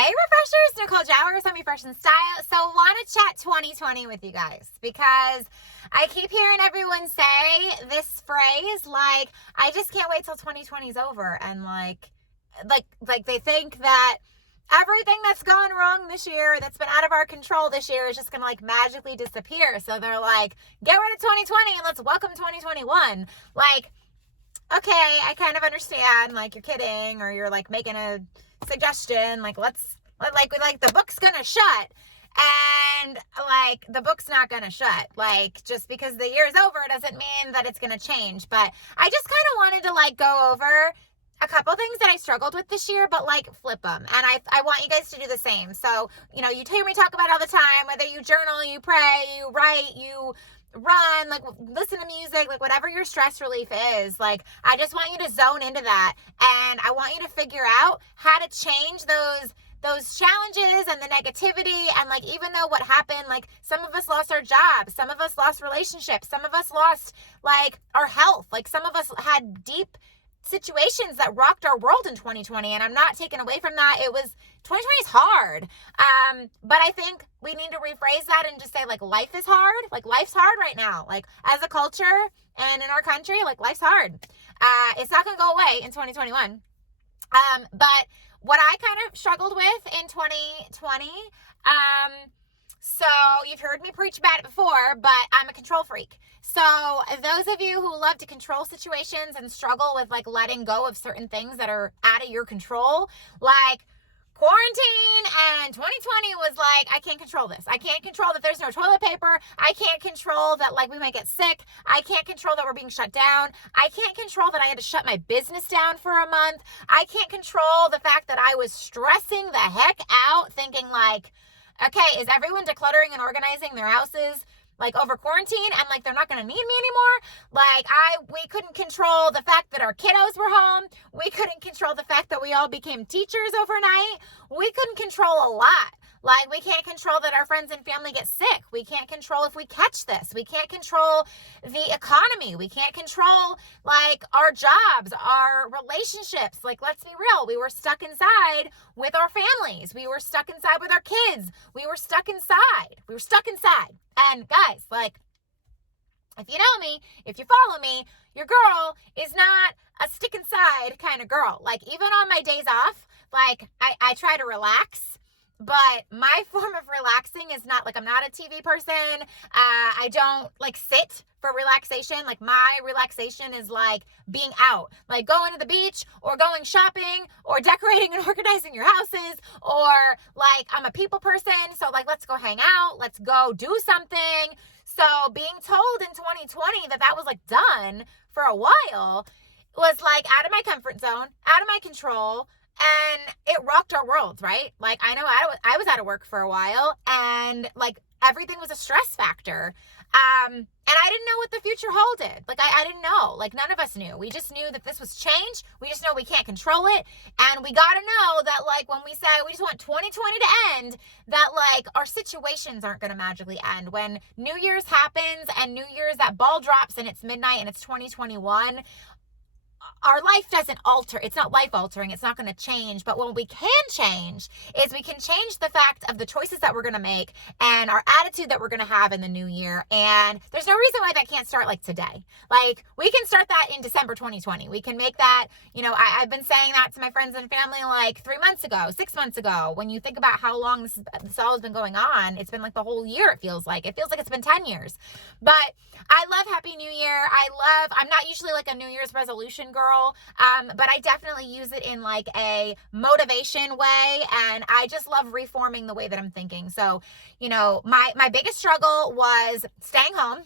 Hey Refreshers, Nicole Jowers, I'm Refresh in Style. So want to chat 2020 with you guys because I keep hearing everyone say this phrase like, I just can't wait till 2020 is over. And like they think that everything that's gone wrong this year, that's been out of our control this year is just going to like magically disappear. So they're like, get rid of 2020 and let's welcome 2021. Like, okay, I kind of understand, like you're kidding or you're like making a suggestion, like the book's gonna shut, and like the book's not gonna shut. Like just because the year's over doesn't mean that it's gonna change. But I just kind of wanted to like go over a couple things that I struggled with this year, but like flip them. And I want you guys to do the same. So, you know, you hear me talk about it all the time, whether you journal, you pray, you write, you run, like listen to music, like whatever your stress relief is, like I just want you to zone into that, and I want you to figure out how to change those challenges and the negativity. And like, even though what happened, like some of us lost our jobs, some of us lost relationships, some of us lost like our health, like some of us had deep situations that rocked our world in 2020, and I'm not taking away from that. 2020 is hard, but I think we need to rephrase that and just say like life is hard. Like life's hard right now, like as a culture and in our country, like life's hard. It's not gonna go away in 2021. But what I kind of struggled with in 2020, so you've heard me preach about it before, but I'm a control freak. So those of you who love to control situations and struggle with like letting go of certain things that are out of your control, like quarantine and 2020 was like, I can't control this. I can't control that there's no toilet paper. I can't control that like we might get sick. I can't control that we're being shut down. I can't control that I had to shut my business down for a month. I can't control the fact that I was stressing the heck out thinking like, okay, is everyone decluttering and organizing their houses like over quarantine and like they're not going to need me anymore? Like we couldn't control the fact that our kiddos were home. We couldn't control the fact that we all became teachers overnight. We couldn't control a lot. Like we can't control that our friends and family get sick. We can't control if we catch this. We can't control the economy. We can't control like our jobs, our relationships. Like, let's be real. We were stuck inside with our families. We were stuck inside with our kids. We were stuck inside. And guys, like, if you know me, if you follow me, your girl is not a stick inside kind of girl. Like even on my days off, like I try to relax. But my form of relaxing is not like, I'm not a TV person. I don't like sit for relaxation. Like my relaxation is like being out, like going to the beach or going shopping or decorating and organizing your houses, or like I'm a people person. So like, let's go hang out. Let's go do something. So being told in 2020 that was like done for a while was like out of my comfort zone, out of my control. And it rocked our world, right? Like, I know I was out of work for a while and like everything was a stress factor. And I didn't know what the future holded. Like, I didn't know. Like, none of us knew. We just knew that this was change. We just know we can't control it. And we got to know that, like, when we say we just want 2020 to end, that, like, our situations aren't going to magically end. When New Year's happens and New Year's, that ball drops and it's midnight and it's 2021, our life doesn't alter. It's not life altering. It's not going to change. But what we can change is we can change the fact of the choices that we're going to make and our attitude that we're going to have in the new year. And there's no reason why that can't start like today. Like we can start that in December 2020. We can make that, you know, I've been saying that to my friends and family like 3 months ago, 6 months ago. When you think about how long this all has been going on, it's been like the whole year. It feels like it's been 10 years. But I love Happy New Year. I'm not usually like a New Year's resolution girl. But I definitely use it in like a motivation way, and I just love reforming the way that I'm thinking. So, you know, my biggest struggle was staying home.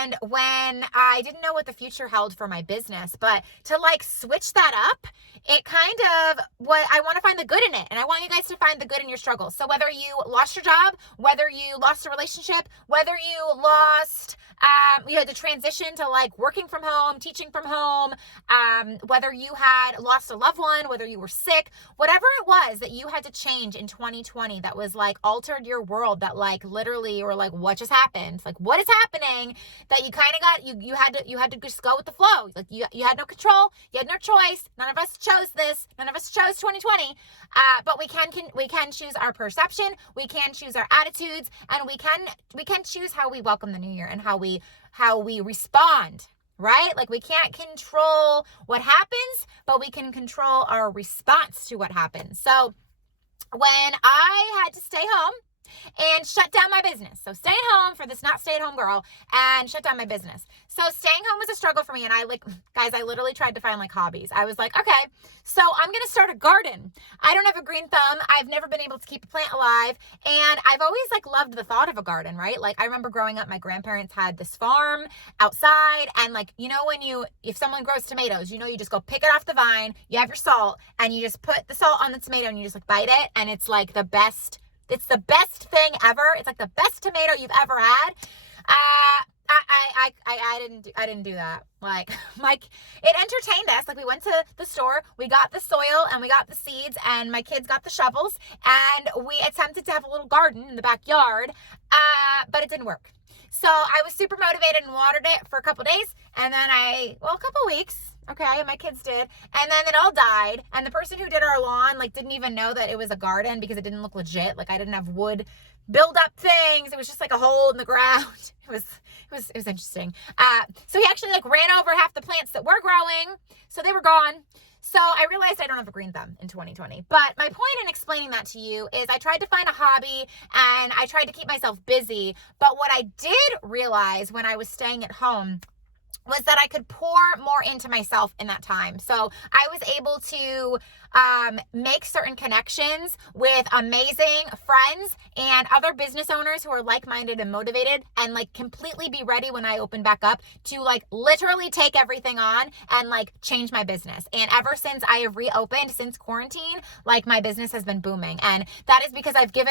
And when I didn't know what the future held for my business, but to like switch that up, it kind of I want to find the good in it. And I want you guys to find the good in your struggles. So whether you lost your job, whether you lost a relationship, whether you lost, you had to transition to like working from home, teaching from home, whether you had lost a loved one, whether you were sick, whatever it was that you had to change in 2020 that was like altered your world, that like literally were like, what just happened? Like, what is happening that you kind of got, you had to just go with the flow. Like you had no control, you had no choice. None of us chose chose this. None of us chose 2020. But we can choose our perception. We can choose our attitudes, and we can choose how we welcome the new year and how we respond. Right? Like, we can't control what happens, but we can control our response to what happens. So when I had to stay home and shut down my business. So staying home for this not stay at home girl and shut down my business. So staying home was a struggle for me. And I literally tried to find hobbies. I was like, okay, so I'm going to start a garden. I don't have a green thumb. I've never been able to keep a plant alive. And I've always loved the thought of a garden, right? Like, I remember growing up, my grandparents had this farm outside. And if someone grows tomatoes, you just go pick it off the vine, you have your salt, and you just put the salt on the tomato and you just bite it. And it's the best. It's the best thing ever. It's the best tomato you've ever had. I didn't do that. It entertained us. We went to the store, we got the soil and we got the seeds, and my kids got the shovels, and we attempted to have a little garden in the backyard, but it didn't work. So I was super motivated and watered it for a couple days, and then a couple weeks. Okay, my kids did. And then it all died. And the person who did our lawn, didn't even know that it was a garden because it didn't look legit. I didn't have wood build up things. It was just a hole in the ground. It was interesting. So he actually ran over half the plants that were growing. So they were gone. So I realized I don't have a green thumb in 2020. But my point in explaining that to you is I tried to find a hobby and I tried to keep myself busy. But what I did realize when I was staying at home was that I could pour more into myself in that time. So I was able to make certain connections with amazing friends and other business owners who are like-minded and motivated, and completely be ready when I open back up to literally take everything on and change my business. And ever since I have reopened since quarantine, my business has been booming. And that is because I gave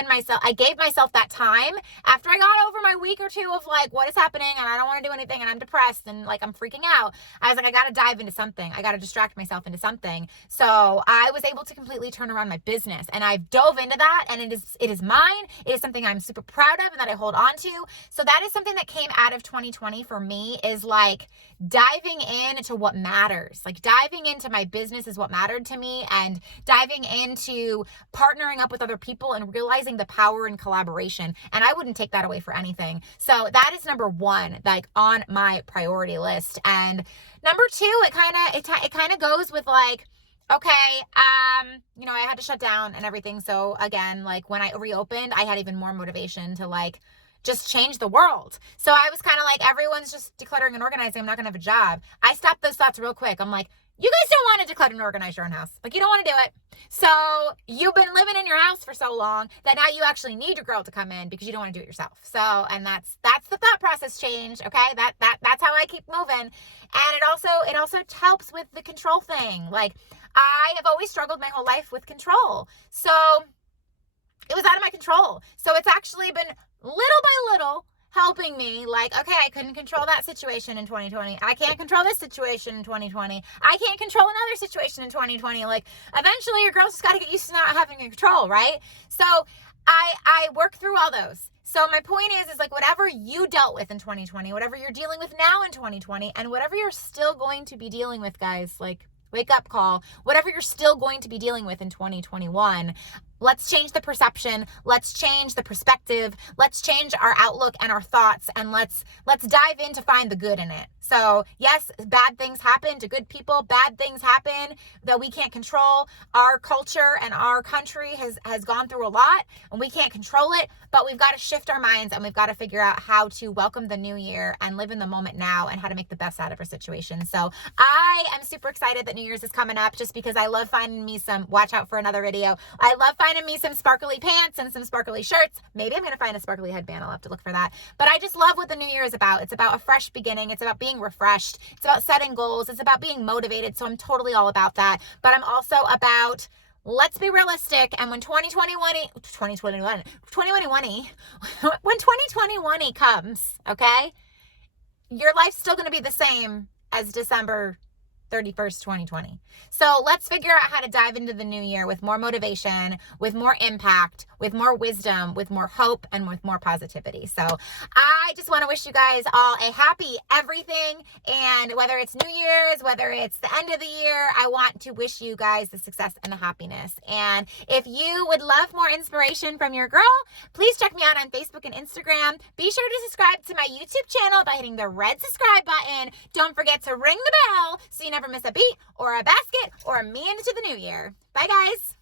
myself that time after I got over my week or two of what is happening and I don't want to do anything and I'm depressed and I'm freaking out. I was I got to dive into something. I got to distract myself into something. So I was able to completely turn around my business, and I've dove into that, and it is mine. It is something I'm super proud of and that I hold on to. So that is something that came out of 2020 for me, is diving into what matters. Diving into my business is what mattered to me, and diving into partnering up with other people and realizing the power in collaboration. And I wouldn't take that away for anything. So that is number one, on my priority list. And number two, it kind of goes with okay, I had to shut down and everything. So again, when I reopened, I had even more motivation to just change the world. So I was kind of everyone's just decluttering and organizing. I'm not going to have a job. I stopped those thoughts real quick. I'm you guys don't want to declutter and organize your own house. You don't want to do it. So you've been living in your house for so long that now you actually need your girl to come in because you don't want to do it yourself. So, and that's the thought process change. Okay. That's how I keep moving. And it also helps with the control thing. I have always struggled my whole life with control. So it was out of my control. So it's actually been little by little helping me. Okay, I couldn't control that situation in 2020. I can't control this situation in 2020. I can't control another situation in 2020. Eventually your girl's just got to get used to not having control, right? So I work through all those. So my point is whatever you dealt with in 2020, whatever you're dealing with now in 2020, and whatever you're still going to be dealing with, guys, wake up call, whatever you're still going to be dealing with in 2021, let's change the perception. Let's change the perspective. Let's change our outlook and our thoughts, and let's dive in to find the good in it. So yes, bad things happen to good people. Bad things happen that we can't control. Our culture and our country has gone through a lot, and we can't control it, but we've got to shift our minds, and we've got to figure out how to welcome the new year and live in the moment now, and how to make the best out of our situation. So I am super excited that New Year's is coming up, just because I love finding me some, watch out for another video. I love finding me some sparkly pants and some sparkly shirts. Maybe I'm going to find a sparkly headband. I'll have to look for that. But I just love what the new year is about. It's about a fresh beginning. It's about being refreshed. It's about setting goals. It's about being motivated. So I'm totally all about that. But I'm also about, let's be realistic. And when 2021 comes, okay, your life's still going to be the same as December 31st, 2020. So let's figure out how to dive into the new year with more motivation, with more impact, with more wisdom, with more hope, and with more positivity. So I just want to wish you guys all a happy everything. And whether it's New Year's, whether it's the end of the year, I want to wish you guys the success and the happiness. And if you would love more inspiration from your girl, please check me out on Facebook and Instagram. Be sure to subscribe to my YouTube channel by hitting the red subscribe button. Don't forget to ring the bell so you never miss a beat or a basket or a me into the new year. Bye, guys.